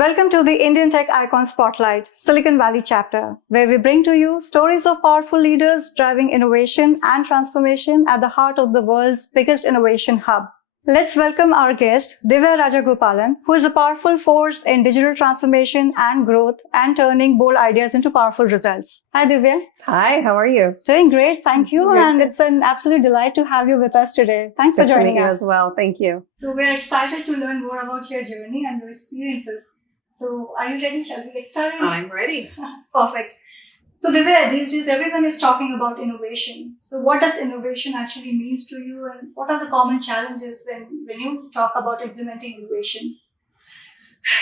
Welcome to the Indian Tech Icon Spotlight, Silicon Valley chapter, where we bring to you stories of powerful leaders driving innovation and transformation at the heart of the world's biggest innovation hub. Let's welcome our guest, Divya Rajagopalan, who is a powerful force in digital transformation and growth and turning bold ideas into powerful results. Hi, Divya. Hi, how are you? Doing great, thank you. Good. And it's an absolute delight to have you with us today. Thanks for joining you us. as well. Thank you. So we're excited to learn more about your journey and your experiences. So are you ready? Shall we get started? I'm ready. Perfect. So Divya, these days everyone is talking about innovation. So what does innovation actually means to you, and what are the common challenges when you talk about implementing innovation?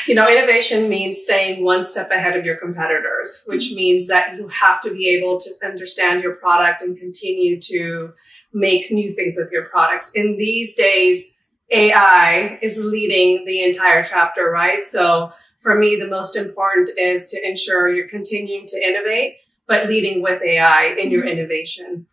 Innovation means staying one step ahead of your competitors, which means that you have to be able to understand your product and continue to make new things with your products. In these days, AI is leading the entire chapter, right? So for me, the most important is to ensure you're continuing to innovate, but leading with AI in your innovation.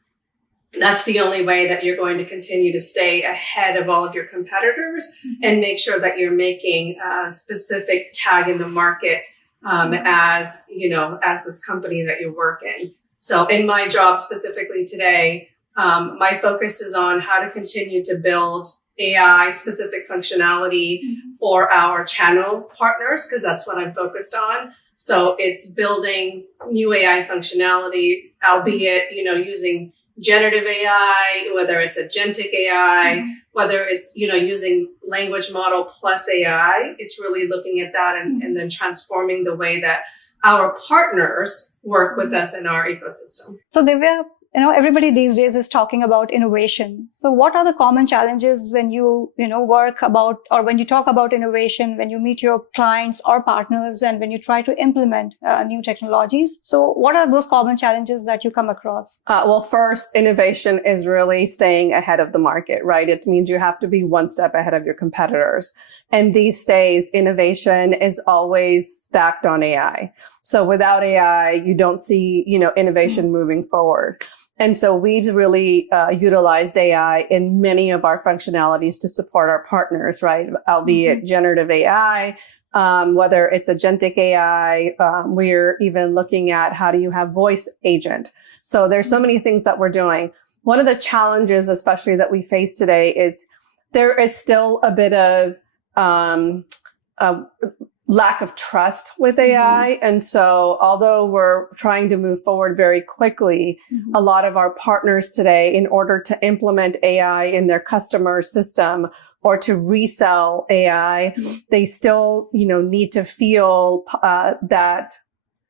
That's the only way that you're going to continue to stay ahead of all of your competitors and make sure that you're making a specific tag in the market as this company that you work in. So in my job specifically today, my focus is on how to continue to build AI specific functionality for our channel partners, because that's what I'm focused on. So it's building new AI functionality, albeit, using generative AI, whether it's agentic AI, whether it's, using language model plus AI. It's really looking at that and then transforming the way that our partners work with us in our ecosystem. So Divya, everybody these days is talking about innovation. So what are the common challenges when you, work about, or when you talk about innovation, when you meet your clients or partners and when you try to implement new technologies? So what are those common challenges that you come across? Well, first, innovation is really staying ahead of the market, right? It means you have to be one step ahead of your competitors. And these days, innovation is always stacked on AI. So without AI, you don't see, innovation moving forward. And so we've really utilized AI in many of our functionalities to support our partners, right? Albeit generative AI, whether it's agentic AI, we're even looking at how do you have voice agent. So there's so many things that we're doing. One of the challenges, especially that we face today, is there is still a bit of lack of trust with AI. And so although we're trying to move forward very quickly, a lot of our partners today, in order to implement AI in their customer system or to resell AI, they still, need to feel that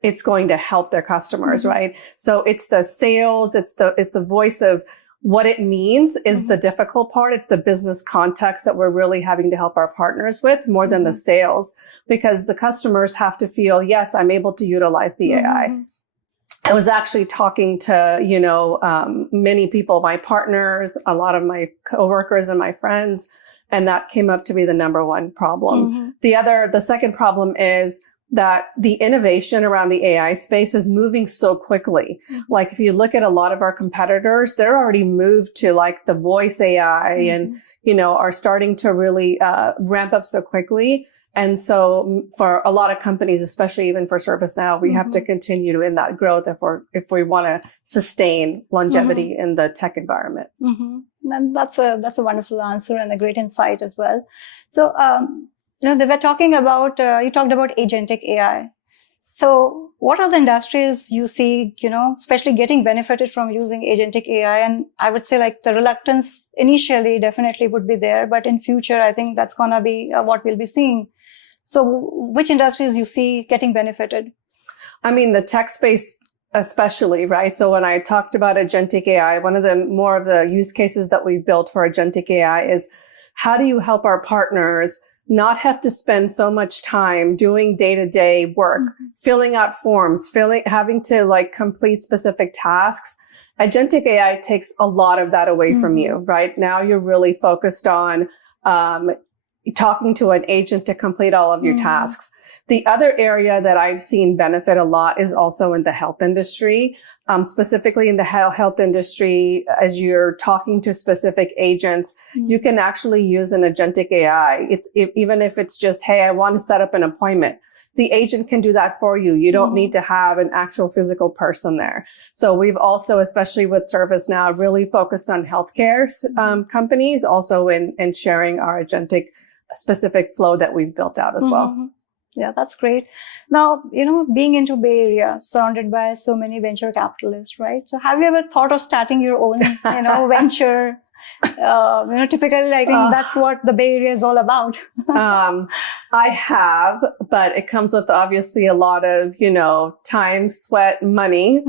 it's going to help their customers, right? So it's the sales, it's the voice of what it means is the difficult part. It's the business context that we're really having to help our partners with more than the sales, because the customers have to feel, yes, I'm able to utilize the AI. I was actually talking to, many people, my partners, a lot of my coworkers and my friends, and that came up to be the number one problem. The second problem is that the innovation around the AI space is moving so quickly. Like if you look at a lot of our competitors, they're already moved to like the voice AI and, are starting to really ramp up so quickly. And so for a lot of companies, especially even for ServiceNow, we have to continue in that growth if we want to sustain longevity in the tech environment. And that's a wonderful answer and a great insight as well. So, they were talking about, you talked about agentic AI. So what are the industries you see, especially getting benefited from using agentic AI? And I would say like the reluctance initially definitely would be there, but in future, I think that's going to be what we'll be seeing. So which industries you see getting benefited? I mean, the tech space especially, right? So when I talked about agentic AI, one of the more of the use cases that we've built for agentic AI is how do you help our partners not have to spend so much time doing day-to-day work, filling out forms, having to like complete specific tasks. Agentic AI takes a lot of that away from you, right? Now you're really focused on talking to an agent to complete all of your tasks. The other area that I've seen benefit a lot is also in the health industry. Specifically in the health industry, as you're talking to specific agents, you can actually use an agentic AI. Even if it's just, hey, I want to set up an appointment. The agent can do that for you. You don't need to have an actual physical person there. So we've also, especially with ServiceNow, really focused on healthcare companies, also in sharing our agentic specific flow that we've built out as well. Yeah, that's great. Now, being into Bay Area, surrounded by so many venture capitalists, right? So have you ever thought of starting your own, venture? Typically, I think that's what the Bay Area is all about. I have, but it comes with obviously a lot of, time, sweat, money.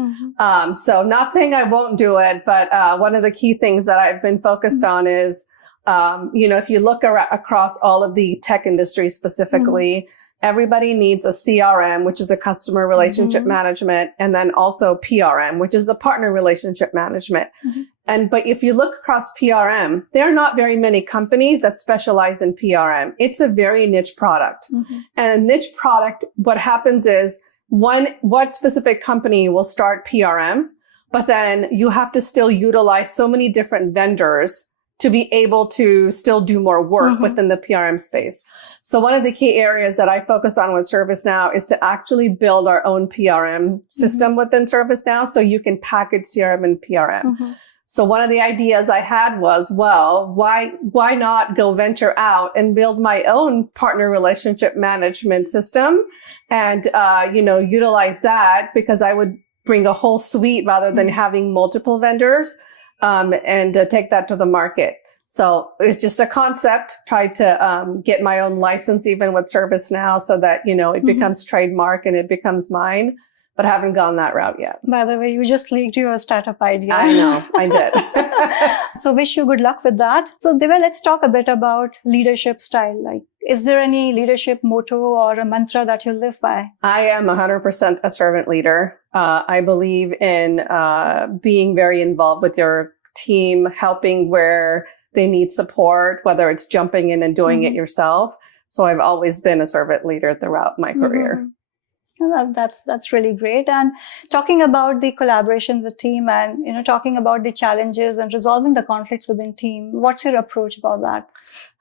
So not saying I won't do it, but one of the key things that I've been focused on is, if you look across all of the tech industry specifically, everybody needs a CRM, which is a customer relationship management, and then also PRM, which is the partner relationship management. But if you look across PRM, there are not very many companies that specialize in PRM. It's a very niche product. And a niche product, what happens is what specific company will start PRM, but then you have to still utilize so many different vendors to be able to still do more work within the PRM space. So one of the key areas that I focus on with ServiceNow is to actually build our own PRM system within ServiceNow so you can package CRM and PRM. So one of the ideas I had was, well, why not go venture out and build my own partner relationship management system and, utilize that, because I would bring a whole suite rather than having multiple vendors, and take that to the market. So it's just a concept, tried to get my own license even with ServiceNow so that, it becomes trademark and it becomes mine, but I haven't gone that route yet. By the way, you just leaked your startup idea. I know, I did. So wish you good luck with that. So Divya, let's talk a bit about leadership style. Like, is there any leadership motto or a mantra that you live by? I am 100% a servant leader. I believe in being very involved with your team, helping where they need support, whether it's jumping in and doing it yourself. So I've always been a servant leader throughout my career. Well, that's really great. And talking about the collaboration with team and, talking about the challenges and resolving the conflicts within team, what's your approach about that?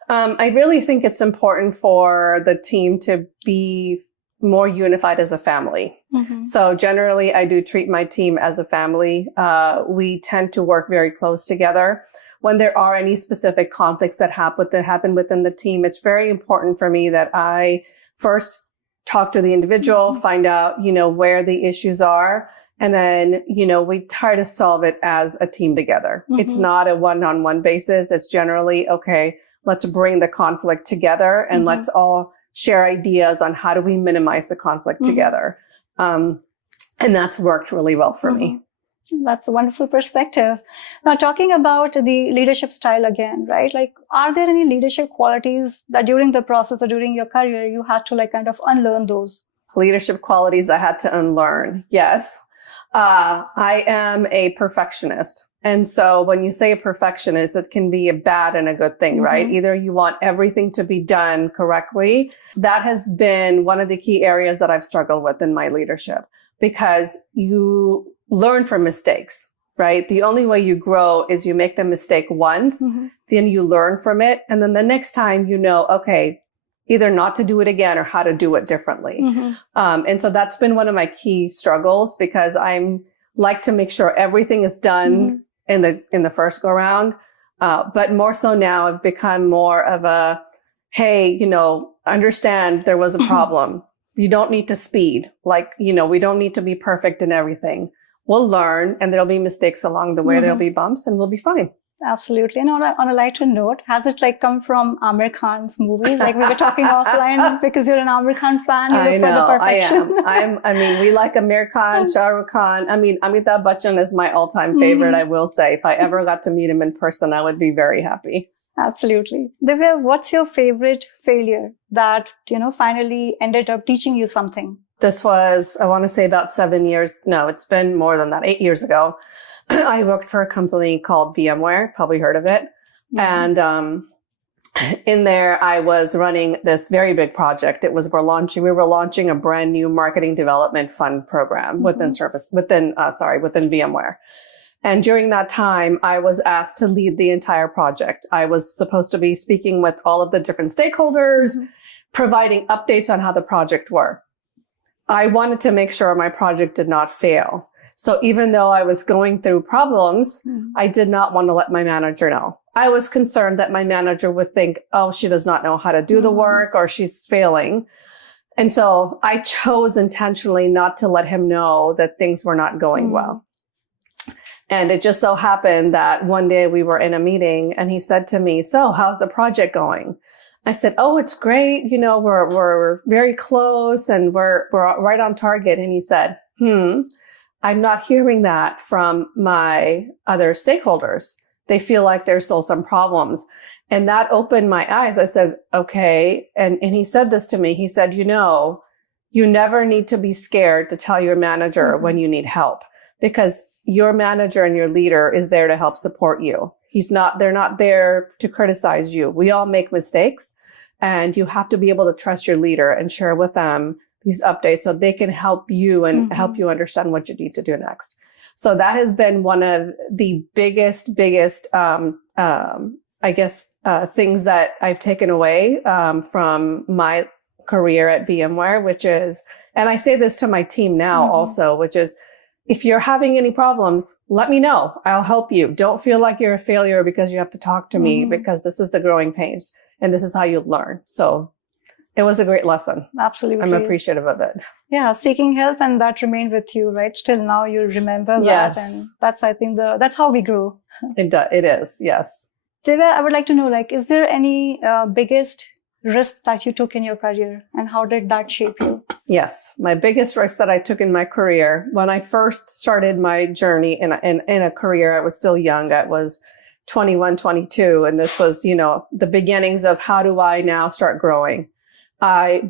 I really think it's important for the team to be more unified as a family. So generally, I do treat my team as a family. We tend to work very close together. When there are any specific conflicts that happen within the team, it's very important for me that I first talk to the individual, find out, where the issues are. And then, we try to solve it as a team together. It's not a one-on-one basis. It's generally, okay, let's bring the conflict together and let's all share ideas on how do we minimize the conflict together. And that's worked really well for me. That's a wonderful perspective. Now, talking about the leadership style again, right? Like, are there any leadership qualities that during the process or during your career, you had to kind of unlearn those? Leadership qualities I had to unlearn. Yes. I am a perfectionist. And so when you say a perfectionist, it can be a bad and a good thing, right? Either you want everything to be done correctly. That has been one of the key areas that I've struggled with in my leadership, because you learn from mistakes, right? The only way you grow is you make the mistake once, then you learn from it. And then the next time, okay, either not to do it again or how to do it differently. And so that's been one of my key struggles, because I'm like to make sure everything is done in the first go round. But more so now I've become more of a, hey, understand there was a problem. You don't need to speed. We don't need to be perfect in everything. We'll learn, and there'll be mistakes along the way. There'll be bumps, and we'll be fine. Absolutely. And on a lighter note, has it come from Amir Khan's movies? Like, we were talking offline because you're an Amir Khan fan. You look for the perfection. I am. We like Amir Khan, Shah Rukh Khan. Amitabh Bachchan is my all-time favorite, I will say. If I ever got to meet him in person, I would be very happy. Absolutely. Divya, what's your favorite failure that, finally ended up teaching you something? This was, I want to say about 7 years. No, it's been more than that, 8 years ago. I worked for a company called VMware, probably heard of it. And in there, I was running this very big project. We were launching a brand new marketing development fund program within VMware. And during that time, I was asked to lead the entire project. I was supposed to be speaking with all of the different stakeholders, providing updates on how the project worked. I wanted to make sure my project did not fail. So even though I was going through problems, I did not want to let my manager know. I was concerned that my manager would think, oh, she does not know how to do the work or she's failing. And so I chose intentionally not to let him know that things were not going well. And it just so happened that one day we were in a meeting and he said to me, so how's the project going? I said, oh, it's great. You know, we're very close and we're right on target. And he said, I'm not hearing that from my other stakeholders. They feel like there's still some problems. And that opened my eyes. I said, okay. And he said this to me. He said, you know, you never need to be scared to tell your manager when you need help, because your manager and your leader is there to help support you. They're not there to criticize you. We all make mistakes, and you have to be able to trust your leader and share with them these updates so they can help you and help you understand what you need to do next. So that has been one of the biggest, things that I've taken away from my career at VMware, which is, and I say this to my team now also, which is, if you're having any problems, let me know. I'll help you. Don't feel like you're a failure because you have to talk to me, because this is the growing pains and this is how you learn. So it was a great lesson. Absolutely. I'm appreciative of it. Yeah, seeking help, and that remained with you, right? Still now you remember that. And that's, I think, that's how we grow. It is, yes. Divya, I would like to know, is there any biggest risk that you took in your career, and how did that shape you? Yes. My biggest risk that I took in my career, when I first started my journey in a career, I was still young. I was 21, 22. And this was, the beginnings of how do I now start growing? I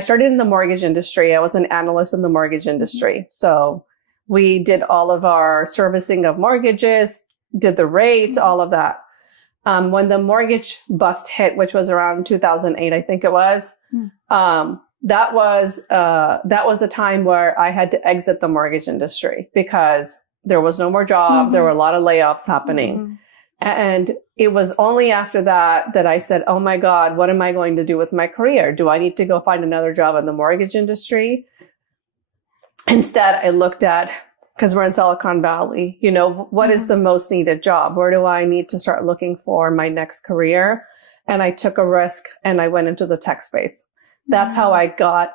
started in the mortgage industry. I was an analyst in the mortgage industry. So we did all of our servicing of mortgages, did the rates, all of that. When the mortgage bust hit, which was around 2008, I think it was, that was the time where I had to exit the mortgage industry because there was no more jobs. There were a lot of layoffs happening. And it was only after that I said, oh my God, what am I going to do with my career? Do I need to go find another job in the mortgage industry? Instead, I looked at, because we're in Silicon Valley, what is the most needed job? Where do I need to start looking for my next career? And I took a risk and I went into the tech space. That's how I got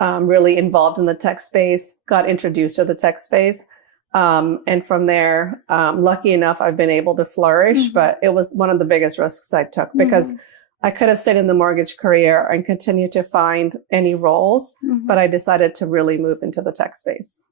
really involved in the tech space, got introduced to the tech space. And from there, lucky enough, I've been able to flourish, but it was one of the biggest risks I took because I could have stayed in the mortgage career and continued to find any roles, but I decided to really move into the tech space.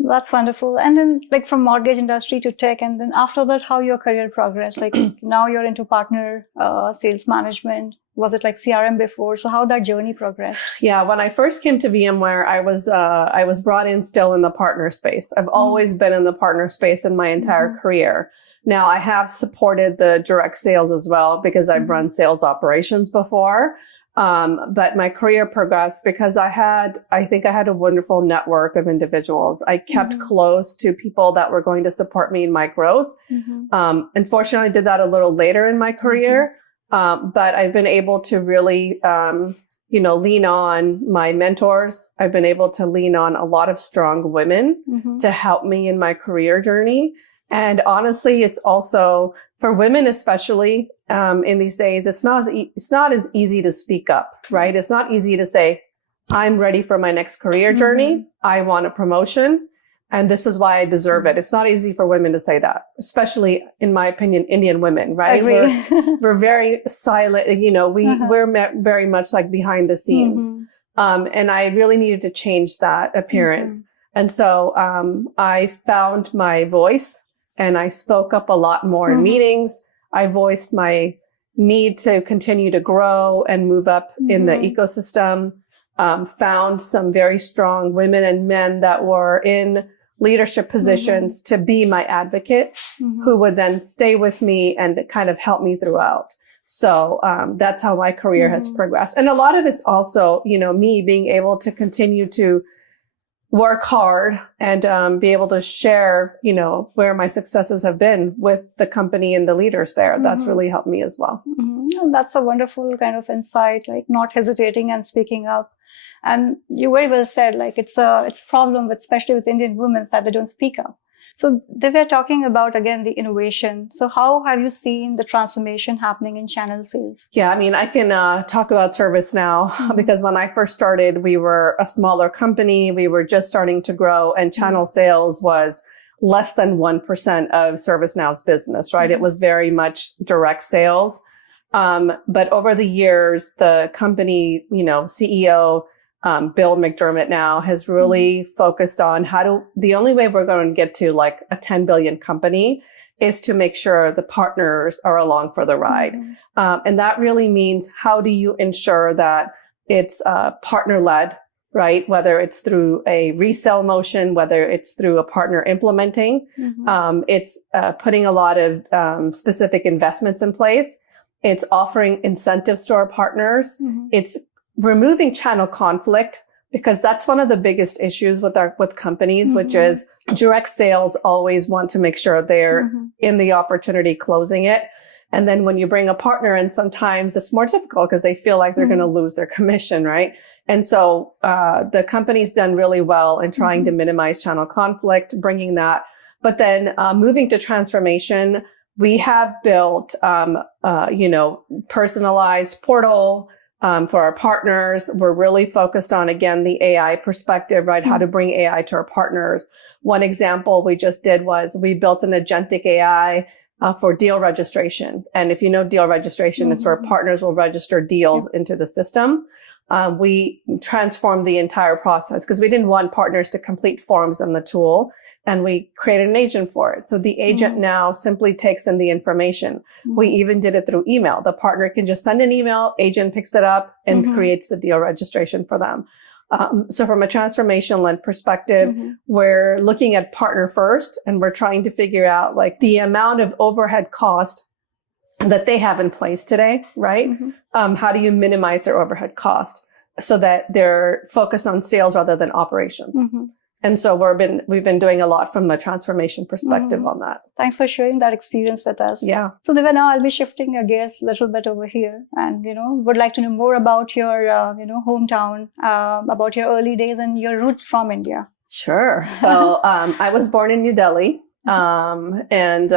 That's wonderful. And then from mortgage industry to tech, and then after that, how your career progressed? Now you're into partner sales management. Was it CRM before? So how that journey progressed? Yeah, when I first came to VMware, I was brought in still in the partner space. I've always been in the partner space in my entire career. Now I have supported the direct sales as well because I've run sales operations before. But my career progressed because I think I had a wonderful network of individuals. I kept close to people that were going to support me in my growth. Unfortunately, I did that a little later in my career. But I've been able to really, lean on my mentors. I've been able to lean on a lot of strong women to help me in my career journey. And honestly, it's also for women, especially in these days, it's not as easy to speak up, right? It's not easy to say, I'm ready for my next career journey. I want a promotion. And this is why I deserve it. It's not easy for women to say that, especially, in my opinion, Indian women, right? We're very silent. We're very much behind the scenes. And I really needed to change that appearance. And so I found my voice and I spoke up a lot more in meetings. I voiced my need to continue to grow and move up in the ecosystem. Found some very strong women and men that were in leadership positions to be my advocate, who would then stay with me and kind of help me throughout. So that's how my career has progressed. And a lot of it's also, me being able to continue to work hard and be able to share, where my successes have been with the company and the leaders there. That's really helped me as well. And that's a wonderful kind of insight, like not hesitating and speaking up. And you very well said, like it's a problem, especially with Indian women, that they don't speak up. So they were talking about, again, the innovation. So how have you seen the transformation happening in channel sales? Yeah, I mean, I can talk about ServiceNow because when I first started, we were a smaller company. We were just starting to grow, and channel sales was less than 1% of ServiceNow's business, right? It was very much direct sales. But over the years, the company, CEO, Bill McDermott now has really focused on the only way we're going to get to like a 10 billion company is to make sure the partners are along for the ride. And that really means, how do you ensure that it's partner led, right? Whether it's through a resale motion, whether it's through a partner implementing, it's putting a lot of specific investments in place. It's offering incentives to our partners. It's removing channel conflict, because that's one of the biggest issues with companies, which is direct sales always want to make sure they're in the opportunity closing it. And then when you bring a partner in, sometimes it's more difficult because they feel like they're going to lose their commission, right? And so the company's done really well in trying to minimize channel conflict, bringing that. But then moving to transformation, we have built, personalized portal for our partners. We're really focused on, again, the AI perspective, right? How to bring AI to our partners. One example we just did was we built an agentic AI for deal registration. And if you know deal registration, it's where partners will register deals into the system. We transformed the entire process because we didn't want partners to complete forms in the tool. And we created an agent for it. So the agent now simply takes in the information. We even did it through email. The partner can just send an email, agent picks it up and creates the deal registration for them. So from a transformation-led perspective, we're looking at partner first, and we're trying to figure out like the amount of overhead cost that they have in place today, right? How do you minimize their overhead cost so that they're focused on sales rather than operations? And so we've been doing a lot from a transformation perspective on that. Thanks for sharing that experience with us. Yeah. So Divya, now I'll be shifting your gears a little bit over here, and would like to know more about your hometown, about your early days and your roots from India. Sure. So I was born in New Delhi, and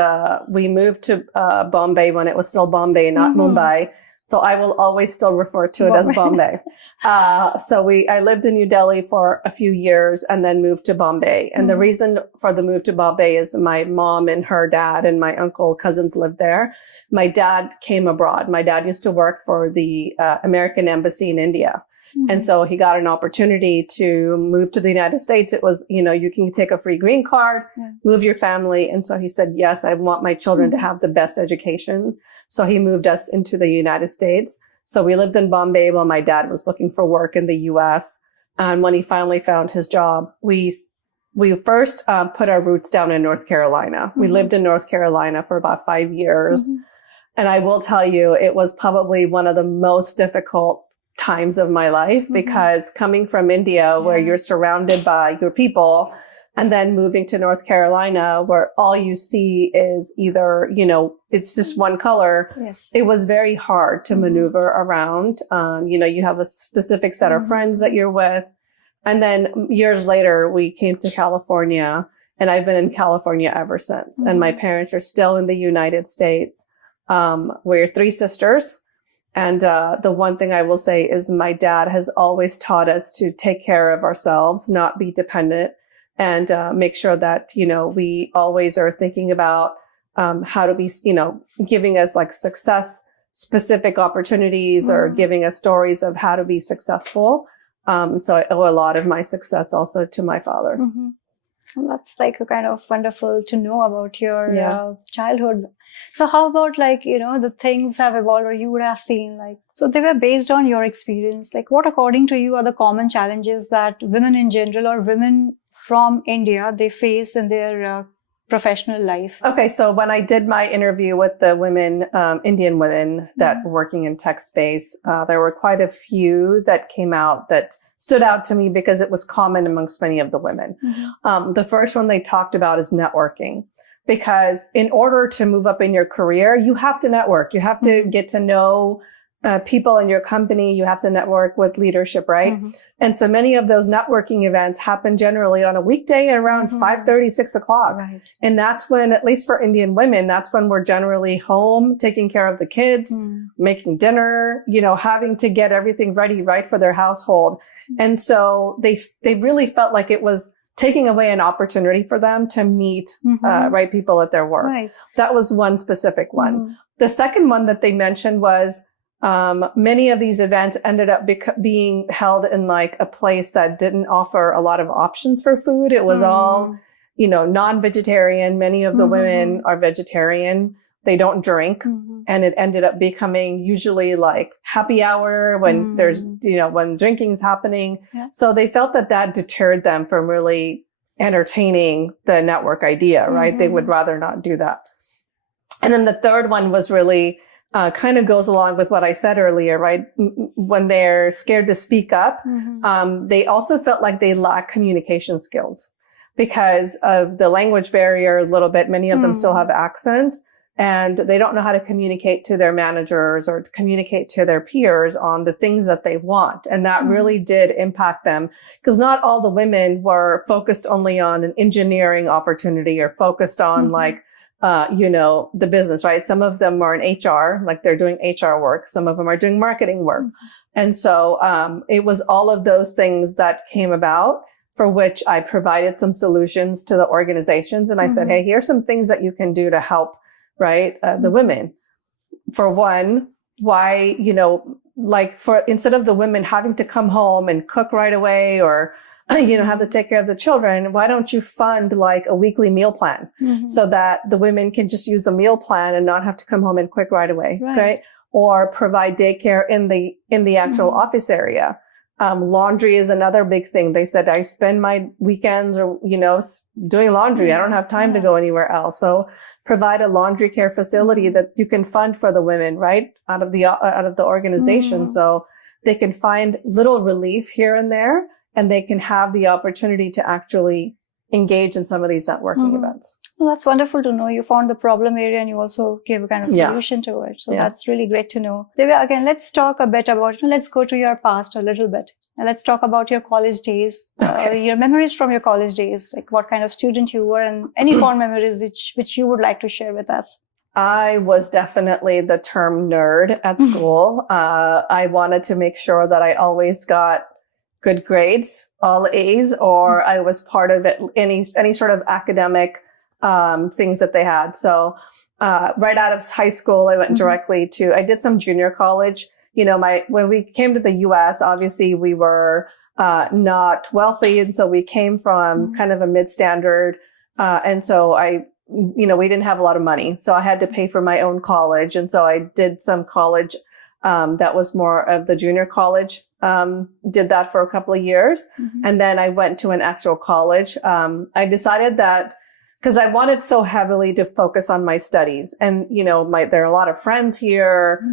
we moved to Bombay when it was still Bombay, not Mumbai. So I will always still refer to it as Bombay. I lived in New Delhi for a few years and then moved to Bombay. And the reason for the move to Bombay is my mom and her dad and my uncle, cousins lived there. My dad came abroad. My dad used to work for the American Embassy in India. And so he got an opportunity to move to the United States. It was, you can take a free green card, move your family. And so he said, yes, I want my children to have the best education. So he moved us into the United States. So we lived in Bombay while my dad was looking for work in the US. And when he finally found his job, we first put our roots down in North Carolina. We lived in North Carolina for about 5 years. And I will tell you, it was probably one of the most difficult times of my life because coming from India, where you're surrounded by your people, and then moving to North Carolina, where all you see is either, it's just one color. It was very hard to maneuver around. You have a specific set of friends that you're with. And then years later, we came to California, and I've been in California ever since. And my parents are still in the United States. We're 3 sisters. And the one thing I will say is my dad has always taught us to take care of ourselves, not be dependent, and make sure that, we always are thinking about how to be, giving us like success specific opportunities or giving us stories of how to be successful. So I owe a lot of my success also to my father. Well, that's like a kind of wonderful to know about your childhood. So how about the things have evolved or you would have seen so they were based on your experience. What according to you are the common challenges that women in general or women from India, they face in their professional life? Okay, so when I did my interview with the women, Indian women that were working in tech space, there were quite a few that came out that stood out to me because it was common amongst many of the women. The first one they talked about is networking. Because in order to move up in your career, you have to network. You have to get to know people in your company. You have to network with leadership, right? And so many of those networking events happen generally on a weekday at around 5:30, 6 o'clock. Right. And that's when, at least for Indian women, that's when we're generally home, taking care of the kids, making dinner, having to get everything ready, right, for their household. And so they really felt like it was taking away an opportunity for them to meet right people at their work. Right. That was one specific one. The second one that they mentioned was many of these events ended up being held in like a place that didn't offer a lot of options for food. It was all, non-vegetarian. Many of the women are vegetarian. They don't drink. And it ended up becoming usually like happy hour when there's, when drinking's happening. Yeah. So they felt that deterred them from really entertaining the network idea, right? They would rather not do that. And then the third one was really kind of goes along with what I said earlier, right? When they're scared to speak up, they also felt like they lack communication skills because of the language barrier a little bit. Many of them still have accents. And they don't know how to communicate to their managers or to communicate to their peers on the things that they want. And that really did impact them because not all the women were focused only on an engineering opportunity or focused on the business, right? Some of them are in HR, like they're doing HR work. Some of them are doing marketing work. And so it was all of those things that came about for which I provided some solutions to the organizations. And I said, hey, here's some things that you can do to help, right? The women. For one, why, instead of the women having to come home and cook right away or, have to take care of the children, why don't you fund like a weekly meal plan so that the women can just use a meal plan and not have to come home and cook right away, right? Or provide daycare in the actual office area. Laundry is another big thing. They said, I spend my weekends or, doing laundry. I don't have time to go anywhere else. So provide a laundry care facility that you can fund for the women, right? Out of the organization. So they can find little relief here and there, and they can have the opportunity to actually engage in some of these networking events. Well, that's wonderful to know. You found the problem area and you also gave a kind of solution to it. So that's really great to know. Divya, again, let's talk a bit about, let's go to your past a little bit. And let's talk about your college days, your memories from your college days, like what kind of student you were and any fond memories which you would like to share with us. I was definitely the term nerd at school. I wanted to make sure that I always got good grades, all A's, or I was part of it, any sort of academic things that they had. So right out of high school, I went directly I did some junior college. When we came to the US, obviously we were not wealthy. And so we came from kind of a mid-standard. And so we didn't have a lot of money. So I had to pay for my own college. And so I did some college that was more of the junior college. Did that for a couple of years. And then I went to an actual college. I decided that because I wanted so heavily to focus on my studies and, there are a lot of friends here,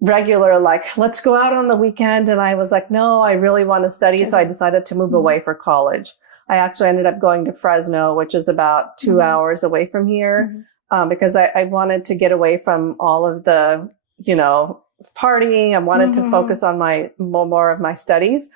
regular, like, let's go out on the weekend. And I was like, no, I really want to study. So I decided to move away for college. I actually ended up going to Fresno, which is about 2 hours away from here, because I wanted to get away from all of the, partying. I wanted to focus on more of my studies.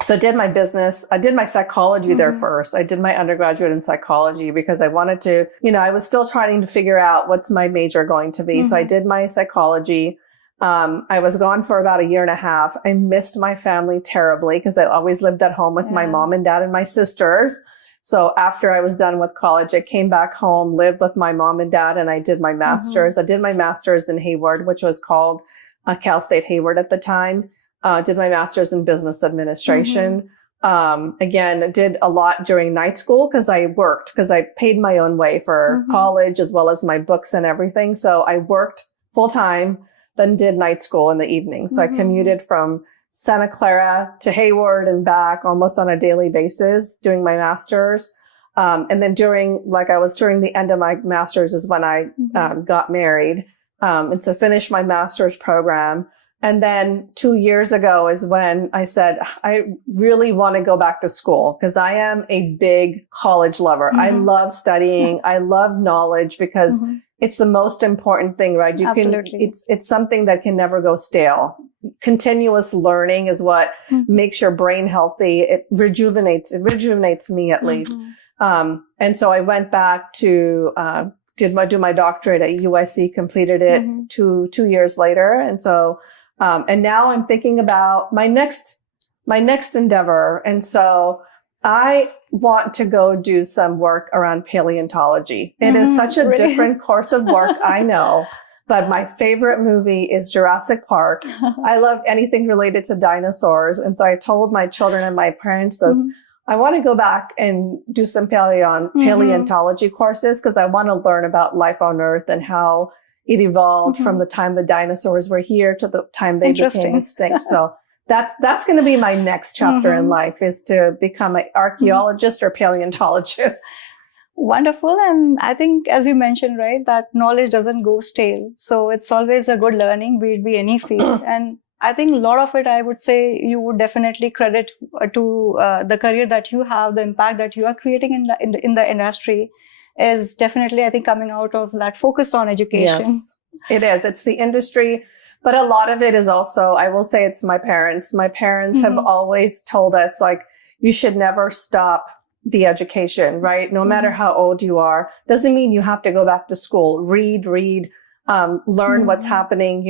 So I did my business. I did my psychology there first. I did my undergraduate in psychology because I wanted to, I was still trying to figure out what's my major going to be. So I did my psychology. I was gone for about 1.5 years. I missed my family terribly because I always lived at home with my mom and dad and my sisters. So after I was done with college, I came back home, lived with my mom and dad, and I did my master's. I did my master's in Hayward, which was called Cal State Hayward at the time. Did my master's in business administration. Again, did a lot during night school because I worked, because I paid my own way for college as well as my books and everything. So I worked full time, then did night school in the evening. So I commuted from Santa Clara to Hayward and back almost on a daily basis doing my master's. And then during the end of my master's is when I got married. And so finished my master's program. And then 2 years ago is when I said, I really want to go back to school because I am a big college lover. I love studying. I love knowledge because it's the most important thing, right? It's something that can never go stale. Continuous learning is what makes your brain healthy. It rejuvenates me at least. And so I went back to, do my doctorate at USC, completed it 2 years later. And so, and now I'm thinking about my next endeavor. And so I want to go do some work around paleontology. It is such a different course of work, I know, but my favorite movie is Jurassic Park. I love anything related to dinosaurs. And so I told my children and my parents this, I want to go back and do some paleontology courses because I want to learn about life on Earth and how it evolved from the time the dinosaurs were here to the time they became extinct. So that's going to be my next chapter in life, is to become an archaeologist or paleontologist. Wonderful. And I think, as you mentioned, right, that knowledge doesn't go stale. So it's always a good learning, be it any field. And I think a lot of it, I would say, you would definitely credit to the career that you have, the impact that you are creating in the industry is definitely, I think, coming out of that focus on education. Yes, it is. It's the industry. But a lot of it is also, I will say, it's my parents. My parents have always told us, like, you should never stop the education, right? No matter how old you are. Doesn't mean you have to go back to school. Read, learn what's happening.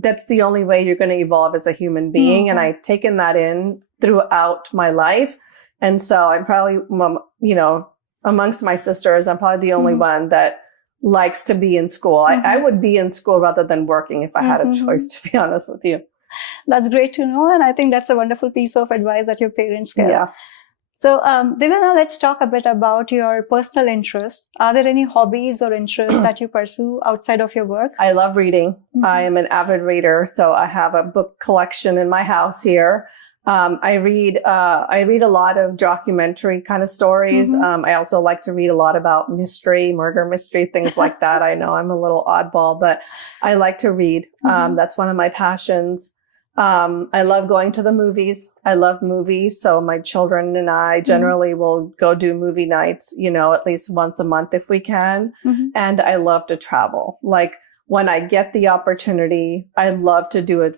That's the only way you're going to evolve as a human being. And I've taken that in throughout my life. And so I'm probably, amongst my sisters, I'm probably the only one that likes to be in school. I would be in school rather than working if I had a choice, to be honest with you. That's great to know. And I think that's a wonderful piece of advice that your parents gave. Yeah. So, Divya, now let's talk a bit about your personal interests. Are there any hobbies or interests that you pursue outside of your work? I love reading. I am an avid reader. So I have a book collection in my house here. I read a lot of documentary kind of stories. I also like to read a lot about murder mystery, things like that. I know I'm a little oddball, but I like to read. That's one of my passions. I love going to the movies. I love movies. So my children and I generally will go do movie nights, at least once a month if we can. And I love to travel. Like, when I get the opportunity, I love to do a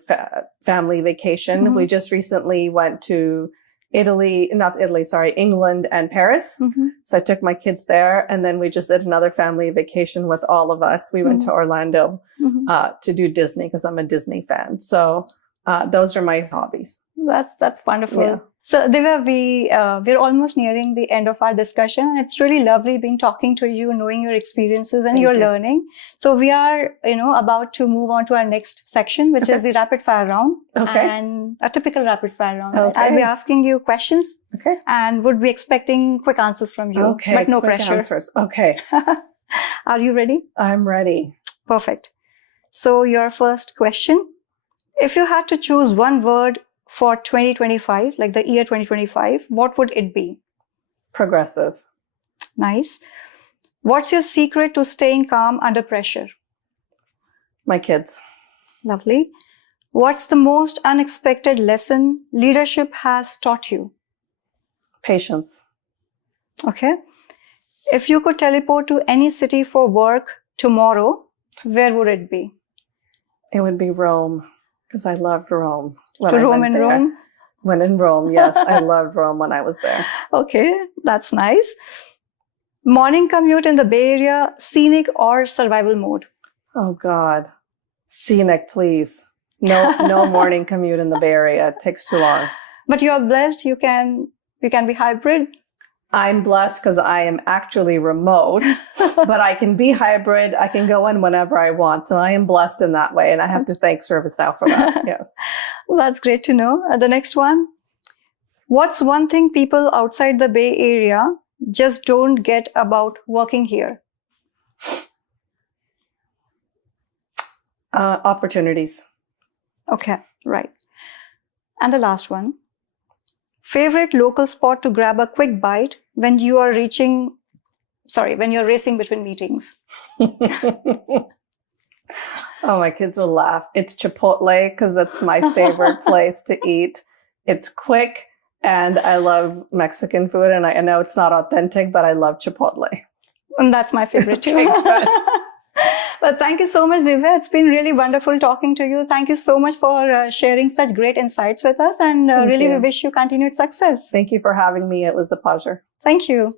family vacation. We just recently went to England and Paris. So I took my kids there, and then we just did another family vacation with all of us. We went to Orlando to do Disney because I'm a Disney fan. So those are my hobbies. That's wonderful. Yeah. So, Divya, we're almost nearing the end of our discussion. It's really lovely talking to you, knowing your experiences and your learning. So we are, about to move on to our next section, which is the rapid fire round. And a typical rapid fire round. I'll be asking you questions and would be expecting quick answers from you, but no pressure. Answers. Okay. Are you ready? I'm ready. Perfect. So your first question, if you had to choose one word for 2025, like the year 2025, what would it be? Progressive. Nice. What's your secret to staying calm under pressure? My kids. Lovely. What's the most unexpected lesson leadership has taught you? Patience. Okay. If you could teleport to any city for work tomorrow, where would it be? It would be Rome, because I loved Rome. Rome, When in Rome, yes. I loved Rome when I was there. Okay, that's nice. Morning commute in the Bay Area, scenic or survival mode? Oh, God. Scenic, please. No morning commute in the Bay Area. It takes too long. But you're blessed. You can be hybrid. I'm blessed because I am actually remote, but I can be hybrid. I can go in whenever I want. So I am blessed in that way. And I have to thank ServiceNow for that. Yes. Well, that's great to know. The next one. What's one thing people outside the Bay Area just don't get about working here? Opportunities. Okay, right. And the last one. favorite local spot to grab a quick bite when you're racing between meetings? Oh, my kids will laugh. It's Chipotle because that's my favorite place to eat. It's quick and I love Mexican food, and I know it's not authentic, but I love Chipotle. And that's my favorite too. Okay, good. But thank you so much, Divya. It's been really wonderful talking to you. Thank you so much for sharing such great insights with us, and Thank really you. we wish you continued success. Thank you for having me. It was a pleasure. Thank you.